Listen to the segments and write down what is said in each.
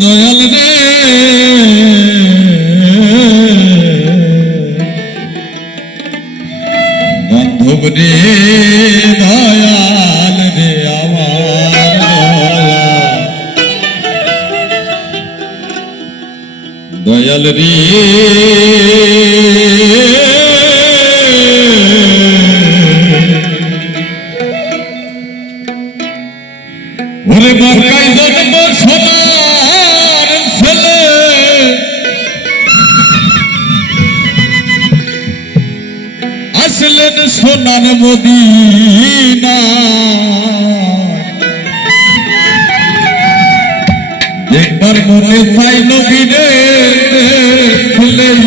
দয়াল রে বান্ধব রে দয়াল রে আমার দয়াল রে ওরে বারকাই জন্ম সোনার ছেলে আসলেন সোনার মদিনা একবার মনে চাই নবীরে দেখলেই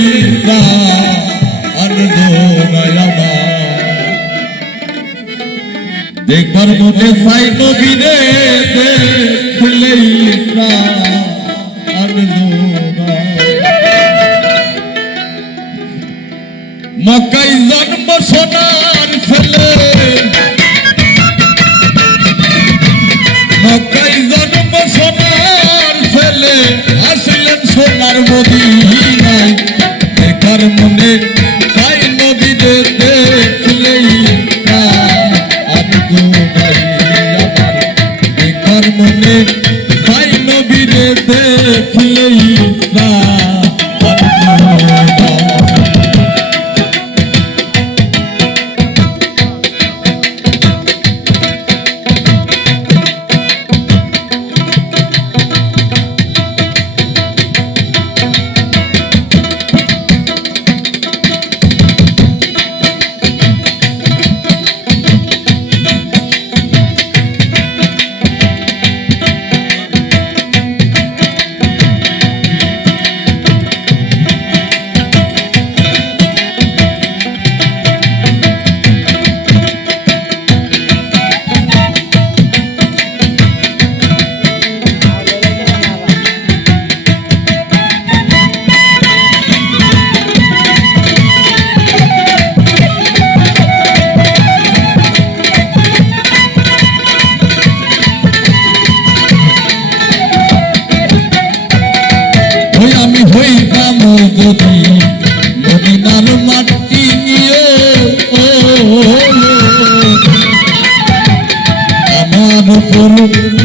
আনন্দ একবার মনে চাই নবীরে দেখলেই মক্কাই জন্ম সোনার ছেলে মক্কাই জন্ম সোনার ছেলে আসলেন সোনার মদিনায় একবার মনে চাই নবীরে দেখলেই একবার মনে চাই নবীরে দেখলেই আমি হইতাম যদি মদিনার মাটি আমার উপর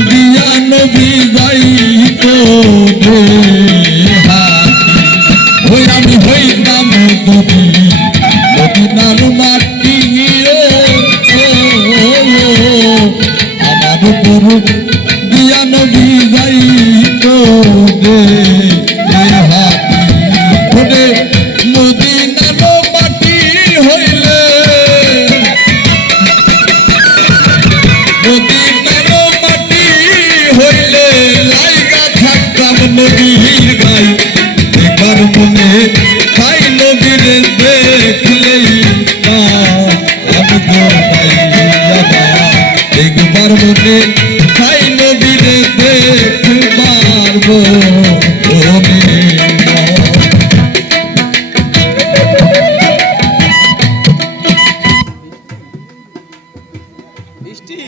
দিয়া নবী যাইত ওই আমি হইতাম যদি মদিনার মাটি আমার উপর দিয়া নবী যাইত মদিনার মাটি হইলে মদিনার মাটি হইলে লাইগা থাকতাম নবীর গাই একবার মনে চাই নবীরে দেখলেই একবার মনে চাই নবীরে দেখবার মনে